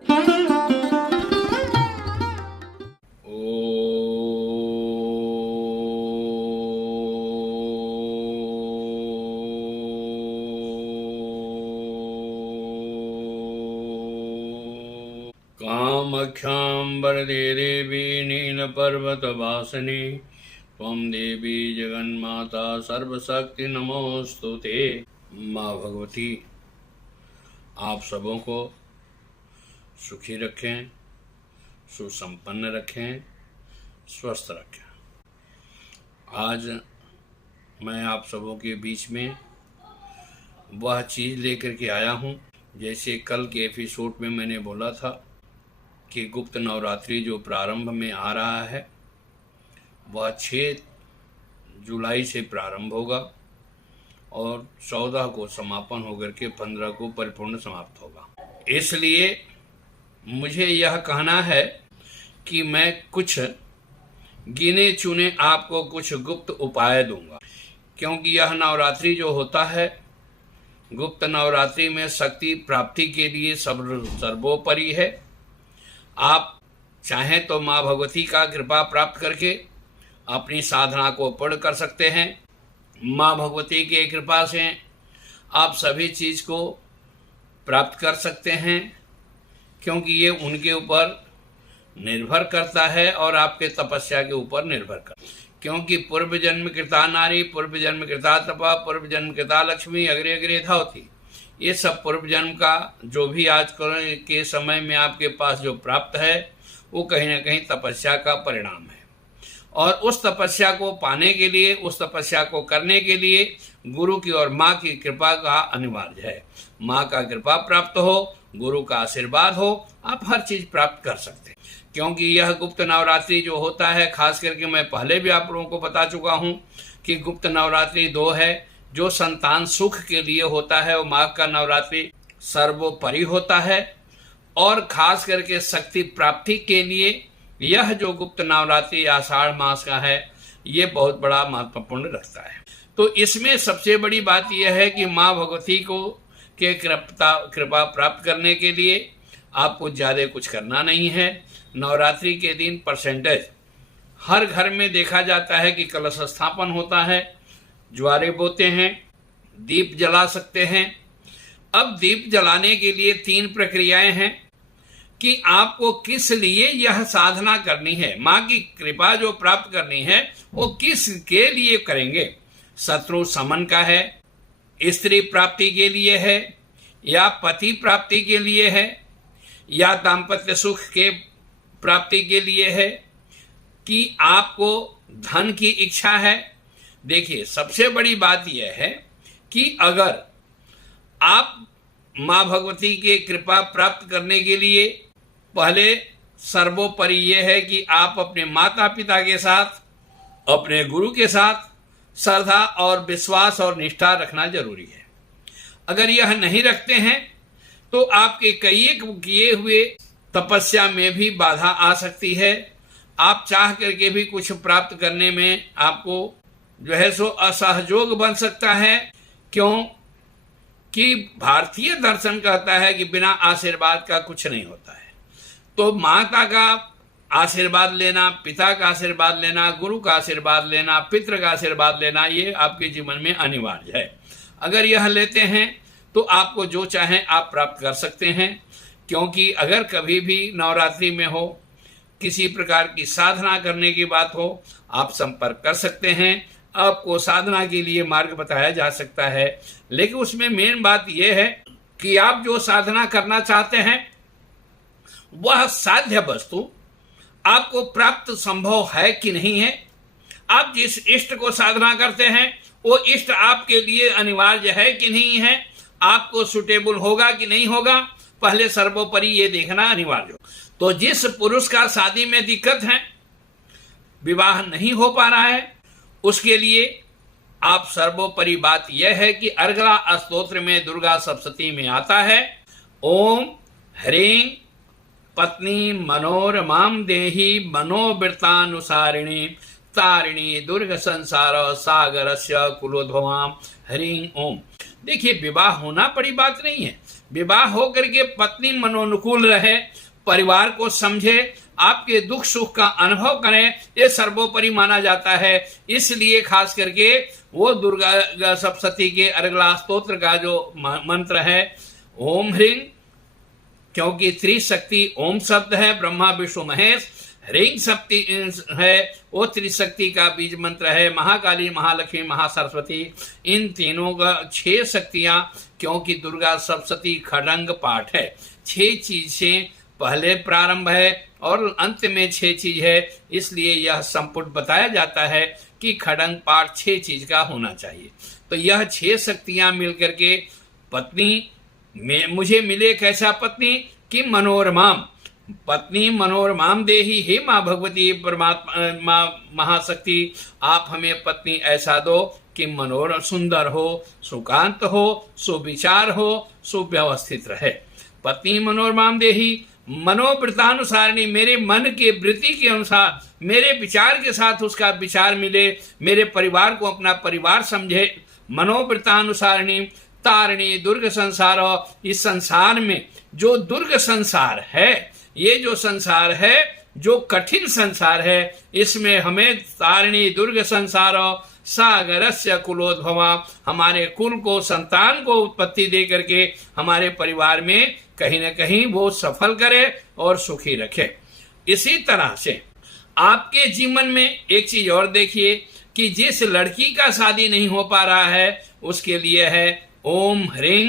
कामाख्यां वरदे देवी नीलपर्वतवासिनी त्वं देवी जगन्माता सर्वशक्ति नमोस्तुते। माँ भगवती आप सबों को सुखी रखें, सुसंपन्न रखें, स्वस्थ रखें। आज मैं आप सबों के बीच में वह चीज़ लेकर के आया हूँ, जैसे कल के एपिसोड में मैंने बोला था कि गुप्त नवरात्रि जो प्रारंभ में आ रहा है वह 6 जुलाई से प्रारंभ होगा और 14 को समापन होकर के 15 को परिपूर्ण समाप्त होगा। इसलिए मुझे यह कहना है कि मैं कुछ गिने चुने आपको कुछ गुप्त उपाय दूंगा, क्योंकि यह नवरात्रि जो होता है, गुप्त नवरात्रि में शक्ति प्राप्ति के लिए सर्वोपरि है। आप चाहें तो माँ भगवती का कृपा प्राप्त करके अपनी साधना को पूर्ण कर सकते हैं। माँ भगवती की कृपा से आप सभी चीज़ को प्राप्त कर सकते हैं, क्योंकि ये उनके ऊपर निर्भर करता है और आपके तपस्या के ऊपर निर्भर करता है। क्योंकि पूर्व जन्म कृता नारी, पूर्व जन्म कृता तपा, पूर्व जन्म कृता लक्ष्मी, अग्रे अग्रे धावती। ये सब पूर्व जन्म का जो भी आज के समय में आपके पास जो प्राप्त है वो कहीं ना कहीं तपस्या का परिणाम है। और उस तपस्या को पाने के लिए, उस तपस्या को करने के लिए गुरु की और माँ की कृपा का अनिवार्य है। माँ का कृपा प्राप्त हो, गुरु का आशीर्वाद हो, आप हर चीज़ प्राप्त कर सकते हैं। क्योंकि यह गुप्त नवरात्रि जो होता है, खास करके मैं पहले भी आप लोगों को बता चुका हूँ कि गुप्त नवरात्रि 2 है। जो संतान सुख के लिए होता है वो माघ का नवरात्रि सर्वोपरि होता है, और खास करके शक्ति प्राप्ति के लिए यह जो गुप्त नवरात्रि आषाढ़ मास का है ये बहुत बड़ा महत्वपूर्ण रखता है। तो इसमें सबसे बड़ी बात यह है कि माँ भगवती को के कृपा प्राप्त करने के लिए आपको ज़्यादा कुछ करना नहीं है। नवरात्रि के दिन परसेंटेज हर घर में देखा जाता है कि कलश स्थापन होता है, ज्वारे बोते हैं, दीप जला सकते हैं। अब दीप जलाने के लिए 3 प्रक्रियाएं हैं कि आपको किस लिए यह साधना करनी है, माँ की कृपा जो प्राप्त करनी है वो किस के लिए करेंगे। शत्रु समन का है, स्त्री प्राप्ति के लिए है, या पति प्राप्ति के लिए है, या दाम्पत्य सुख के प्राप्ति के लिए है, कि आपको धन की इच्छा है। देखिए, सबसे बड़ी बात यह है कि अगर आप माँ भगवती के कृपा प्राप्त करने के लिए पहले सर्वोपरि यह है कि आप अपने माता पिता के साथ, अपने गुरु के साथ श्रद्धा और विश्वास और निष्ठा रखना जरूरी है। अगर यह नहीं रखते हैं तो आपके कई किए हुए तपस्या में भी बाधा आ सकती है। आप चाह करके भी कुछ प्राप्त करने में आपको जो है सो असहयोग बन सकता है। क्यों कि भारतीय दर्शन कहता है कि बिना आशीर्वाद का कुछ नहीं होता है। तो माता का आशीर्वाद लेना, पिता का आशीर्वाद लेना, गुरु का आशीर्वाद लेना, पितृ का आशीर्वाद लेना, ये आपके जीवन में अनिवार्य है। अगर यह लेते हैं तो आपको जो चाहें आप प्राप्त कर सकते हैं। क्योंकि अगर कभी भी नवरात्रि में हो, किसी प्रकार की साधना करने की बात हो, आप संपर्क कर सकते हैं। आपको साधना के लिए मार्ग बताया जा सकता है। लेकिन उसमें मेन बात यह है कि आप जो साधना करना चाहते हैं वह साध्य वस्तु आपको प्राप्त संभव है कि नहीं है। आप जिस इष्ट को साधना करते हैं वो इष्ट आपके लिए अनिवार्य है कि नहीं है, आपको सुटेबल होगा कि नहीं होगा, पहले सर्वोपरि ये देखना अनिवार्य हो। तो जिस पुरुष का शादी में दिक्कत है, विवाह नहीं हो पा रहा है, उसके लिए आप सर्वोपरि बात यह है कि अर्गला स्तोत्र में दुर्गा सप्तशती में आता है, ओम ह्रीं पत्नी मनोरमां देहि मनोवृत्तानुसारिणी तारिणी दुर्ग संसार सागरस्य कुलोद्भवां ह्रीं ओम। देखिए, विवाह होना बड़ी बात नहीं है, विवाह होकर के पत्नी मनोनुकूल रहे, परिवार को समझे, आपके दुख सुख का अनुभव करें, ये सर्वोपरि माना जाता है। इसलिए खास करके वो दुर्गा सप्तशती के अर्गला स्तोत्र का जो मंत्र है ओम ह्रीं, क्योंकि त्रिशक्ति ओम शब्द है, ब्रह्मा विष्णु महेश, ह्रीं शक्ति है वो त्रिशक्ति का बीज मंत्र है, महाकाली, महालक्ष्मी, महासरस्वती, इन तीनों का 6 शक्तियां, क्योंकि दुर्गा सप्तशती खडंग पाठ है, 6 चीज से पहले प्रारंभ है और अंत में 6 चीज है, इसलिए यह संपुट बताया जाता है कि खडंग पाठ 6 चीज का होना चाहिए। तो यह 6 शक्तियां मिलकर के पत्नी में मुझे मिले कैसा पत्नी कि मनोरमाम, पत्नी मनोरमाम देही, हे माँ भगवती परमात्मा माँ महाशक्ति, आप हमें पत्नी ऐसा दो कि मनोर सुंदर हो, सुकांत हो, सुविचार हो, सुव्यवस्थित रहे। पत्नी मनोरमाम देही, मनोवृत्तानुसारिणी, मेरे मन के वृत्ति के अनुसार, मेरे विचार के साथ उसका विचार मिले, मेरे परिवार को अपना परिवार समझे। मनोवृत्तानुसारिणी तारिणी दुर्ग संसार, इस संसार में जो दुर्ग संसार है, ये जो संसार है, जो कठिन संसार है, इसमें हमें तारिणी दुर्ग संसार सागरस्य कुलोद्भवा, हमारे कुल को, संतान को उत्पत्ति दे करके हमारे परिवार में कहीं न कहीं वो सफल करे और सुखी रखे। इसी तरह से आपके जीवन में एक चीज और देखिए कि जिस लड़की का शादी नहीं हो पा रहा है, उसके लिए है ओम ह्रीं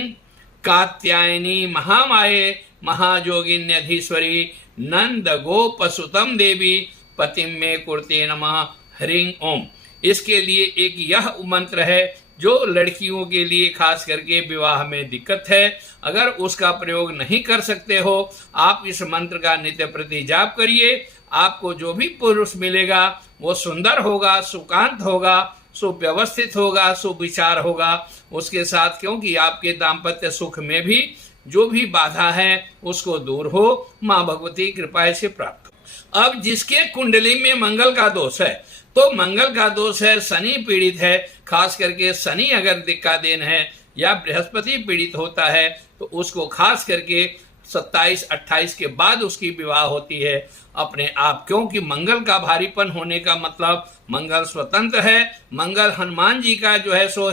कात्यायनी महामाये महाजोगिन्यधीश्वरी नंद गोपसुतम देवी पतिम में कुर्ते नमः ह्रीं ओम। इसके लिए एक यह मंत्र है जो लड़कियों के लिए खास करके विवाह में दिक्कत है, अगर उसका प्रयोग नहीं कर सकते हो, आप इस मंत्र का नित्य प्रति जाप करिए। आपको जो भी पुरुष मिलेगा वो सुंदर होगा, सुकांत होगा, सुव्यवस्थित होगा, सुविचार होगा। उसके साथ क्योंकि आपके दाम्पत्य सुख में भी जो भी बाधा है उसको दूर हो, माँ भगवती कृपा से प्राप्त हो। अब जिसके कुंडली में मंगल का दोष है, तो मंगल का दोष है, शनि पीड़ित है, खास करके शनि अगर दिक्का देन है या बृहस्पति पीड़ित होता है, तो उसको खास करके 27-28 के बाद उसकी विवाह होती है अपने आप, क्योंकि मंगल का भारीपन होने का मतलब मंगल स्वतंत्र है, मंगल हनुमान जी का जो है सो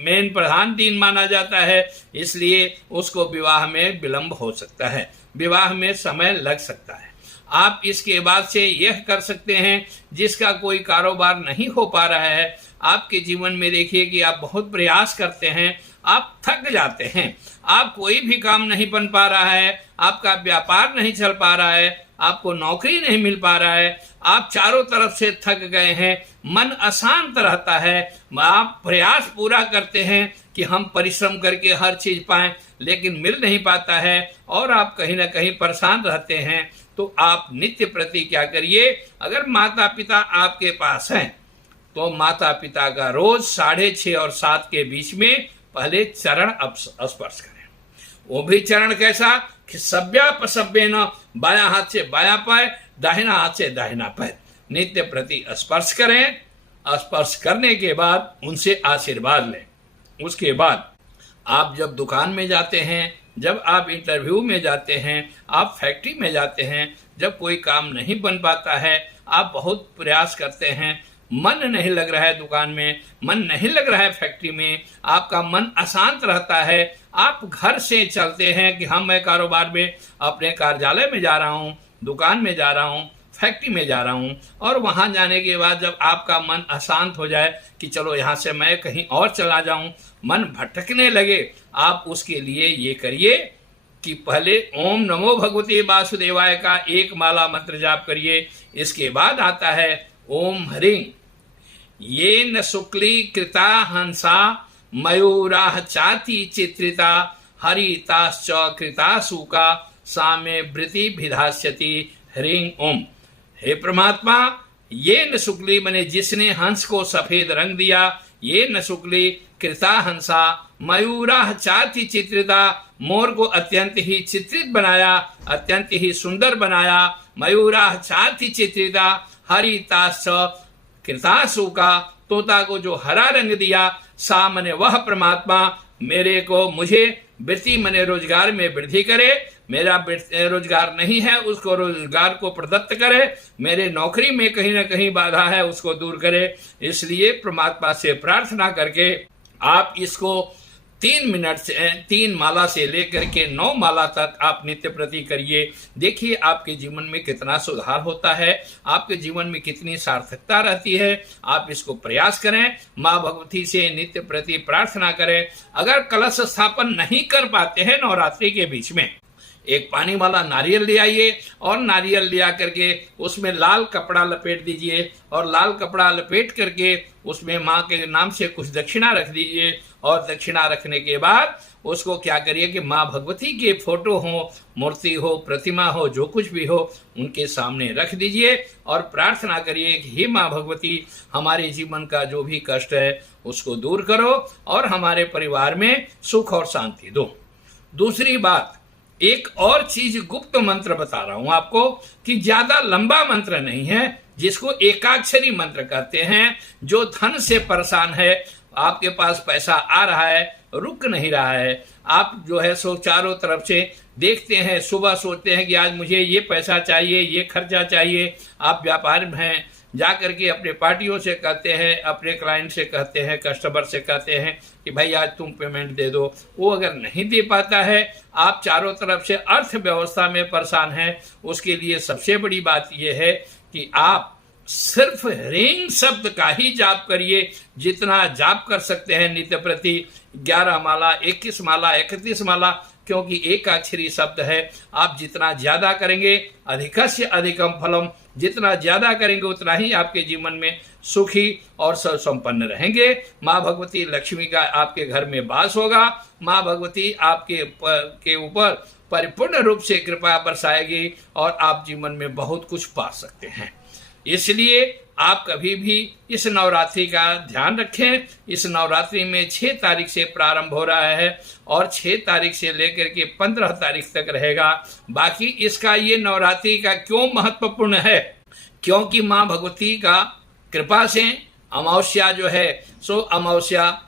मेन प्रधान दिन माना जाता है, इसलिए उसको विवाह में विलंब हो सकता है, विवाह में समय लग सकता है। आप इसके बाद से यह कर सकते हैं, जिसका कोई कारोबार नहीं हो पा रहा है, आपके जीवन में देखिए कि आप बहुत प्रयास करते हैं, आप थक जाते हैं, आप कोई भी काम नहीं बन पा रहा है, आपका व्यापार नहीं चल पा रहा है, आपको नौकरी नहीं मिल पा रहा है, आप चारों तरफ से थक गए हैं, मन अशांत रहता है, आप प्रयास पूरा करते हैं कि हम परिश्रम करके हर चीज पाएं, लेकिन मिल नहीं पाता है और आप कहीं ना कहीं परेशान रहते हैं, तो आप नित्य प्रति क्या करिए, अगर माता पिता आपके पास हैं तो माता पिता का रोज 6:30 और 7 के बीच में पहले चरण स्पर्श करें। वो भी चरण कैसा कि सभ्य न, बाया हाथ से बाया पैर, दाहिना हाथ से दाहिना पैर नित्य प्रति स्पर्श करें। स्पर्श करने के बाद उनसे आशीर्वाद लें। उसके बाद आप जब दुकान में जाते हैं, जब आप इंटरव्यू में जाते हैं, आप फैक्ट्री में जाते हैं, जब कोई काम नहीं बन पाता है, आप बहुत प्रयास करते हैं, मन नहीं लग रहा है दुकान में, मन नहीं लग रहा है फैक्ट्री में, आपका मन अशांत रहता है, आप घर से चलते हैं कि हम मैं कारोबार में अपने कार्यालय में जा रहा हूँ, दुकान में जा रहा हूँ, फैक्ट्री में जा रहा हूँ, और वहां जाने के बाद जब आपका मन अशांत हो जाए कि चलो यहाँ से मैं कहीं और चला जाऊं, मन भटकने लगे, आप उसके लिए ये करिए कि पहले ओम नमो भगवते वासुदेवाय का एक माला मंत्र जाप करिए। इसके बाद आता है ओम ह्रीं ये न शुक्ली कृता हंसा मयूराह चाति चित्रिता हरिताश्च कृता सूका सामे वृति भिधास्यति ह्रीं ओम। हे परमात्मा, ये न शुक्ली बने जिसने हंस को सफेद रंग दिया, ये न शुक्ली कृता हंसा मयूराह चाति चित्रिता, मोर को अत्यंत ही चित्रित बनाया, अत्यंत ही सुंदर बनाया, मयूराह चाति चित्रिता हरिताश्च कृतासु का, तोता को जो हरा रंग दिया, सामने वह परमात्मा मेरे को मुझे वृत्ति मने रोजगार में वृद्धि करे, मेरा रोजगार नहीं है उसको रोजगार को प्रदत्त करे, मेरे नौकरी में कहीं ना कहीं बाधा है उसको दूर करे। इसलिए परमात्मा से प्रार्थना करके आप इसको 3 मिनट से 3 माला से लेकर के 9 माला तक आप नित्य प्रति करिए। देखिए आपके जीवन में कितना सुधार होता है, आपके जीवन में कितनी सार्थकता रहती है। आप इसको प्रयास करें, माँ भगवती से नित्य प्रति प्रार्थना करें। अगर कलश स्थापन नहीं कर पाते हैं नवरात्रि के बीच में, एक पानी वाला नारियल ले आइए और नारियल ले आकर के उसमें लाल कपड़ा लपेट दीजिए और लाल कपड़ा लपेट करके उसमें माँ के नाम से कुछ दक्षिणा रख दीजिए। और दक्षिणा रखने के बाद उसको क्या करिए कि माँ भगवती के फोटो हो, मूर्ति हो, प्रतिमा हो, जो कुछ भी हो उनके सामने रख दीजिए और प्रार्थना करिए कि हे माँ भगवती हमारे जीवन का जो भी कष्ट है उसको दूर करो और हमारे परिवार में सुख और शांति दो। दूसरी बात, एक और चीज गुप्त मंत्र बता रहा हूं आपको कि ज्यादा लंबा मंत्र नहीं है, जिसको एकाक्षरी मंत्र कहते हैं। जो धन से परेशान है, आपके पास पैसा आ रहा है, रुक नहीं रहा है, आप जो है सो चारों तरफ से देखते हैं, सुबह सोचते हैं कि आज मुझे ये पैसा चाहिए, ये खर्चा चाहिए। आप व्यापार में हैं, जा करके अपने पार्टियों से कहते हैं, अपने क्लाइंट से कहते हैं, कस्टमर से कहते हैं कि भाई आज तुम पेमेंट दे दो। वो अगर नहीं दे पाता है, आप चारों तरफ से अर्थव्यवस्था में परेशान हैं, उसके लिए सबसे बड़ी बात यह है कि आप सिर्फ ह्रीं शब्द का ही जाप करिए। जितना जाप कर सकते हैं नित्य प्रति 11 माला, 21 माला, 31 माला, क्योंकि एक अक्षरी शब्द है। आप जितना ज्यादा करेंगे अधिकस्य अधिकम फलम, जितना ज्यादा करेंगे उतना ही आपके जीवन में सुखी और संपन्न रहेंगे। माँ भगवती लक्ष्मी का आपके घर में वास होगा। माँ भगवती आपके ऊपर परिपूर्ण रूप से कृपा बरसाएगी और आप जीवन में बहुत कुछ पा सकते हैं। इसलिए आप कभी भी इस नवरात्रि का ध्यान रखें। इस नवरात्रि में 6 तारीख से प्रारंभ हो रहा है और 6 तारीख से लेकर के 15 तारीख तक रहेगा। बाकी इसका ये नवरात्रि का क्यों महत्वपूर्ण है, क्योंकि माँ भगवती का कृपा से अमावस्या जो है सो अमावस्या,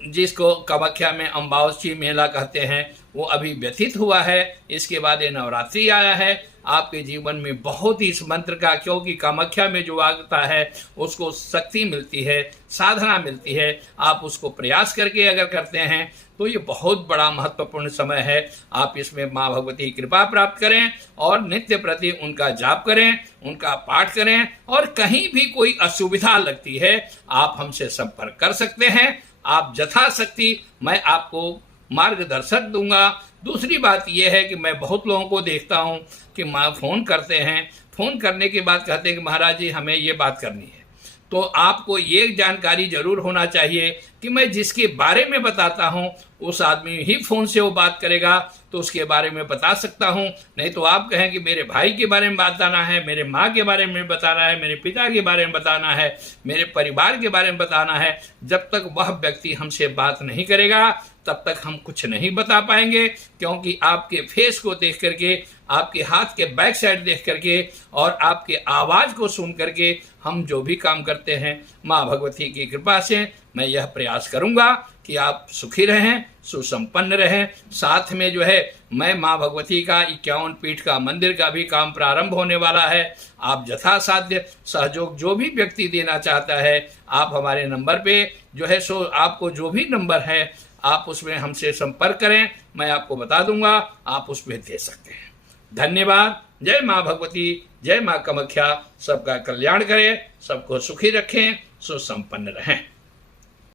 जिसको कामाख्या में अम्बावसी मेला कहते हैं, वो अभी व्यतीत हुआ है। इसके बाद ये नवरात्रि आया है। आपके जीवन में बहुत ही इस मंत्र का, क्योंकि कामाख्या में जो आता है उसको शक्ति मिलती है, साधना मिलती है। आप उसको प्रयास करके अगर करते हैं तो ये बहुत बड़ा महत्वपूर्ण समय है। आप इसमें माँ भगवती की कृपा प्राप्त करें और नित्य प्रति उनका जाप करें, उनका पाठ करें। और कहीं भी कोई असुविधा लगती है आप हमसे संपर्क कर सकते हैं। आप यथाशक्ति मैं आपको मार्गदर्शक दूंगा। दूसरी बात यह है कि मैं बहुत लोगों को देखता हूं कि फोन करते हैं, फोन करने के बाद कहते हैं कि महाराज जी हमें ये बात करनी है। तो आपको ये जानकारी जरूर होना चाहिए कि मैं जिसके बारे में बताता हूं उस आदमी ही फोन से वो बात करेगा तो उसके बारे में बता सकता हूं। नहीं तो आप कहें कि मेरे भाई के बारे में बताना है, मेरे माँ के बारे में बताना है, मेरे पिता के बारे में बताना है, मेरे परिवार के बारे में बताना है, जब तक वह व्यक्ति हमसे बात नहीं करेगा तब तक हम कुछ नहीं बता पाएंगे। क्योंकि आपके फेस को देख करके, आपके हाथ के बैक साइड देख करके और आपके आवाज को सुन करके हम जो भी काम करते हैं, माँ भगवती की कृपा से मैं यह प्रयास करूंगा कि आप सुखी रहें, सुसंपन्न रहें। साथ में जो है मैं माँ भगवती का 51 पीठ का मंदिर का भी काम प्रारंभ होने वाला है। आप यथासाध्य सहयोग जो भी व्यक्ति देना चाहता है, आप हमारे नंबर पे जो है सो आपको जो भी नंबर है आप उसमें हमसे संपर्क करें, मैं आपको बता दूंगा, आप उसमें दे सकते हैं। धन्यवाद। जय माँ भगवती, जय माँ कामाख्या। सबका कल्याण करें, सबको सुखी रखें, सुसंपन्न रहें।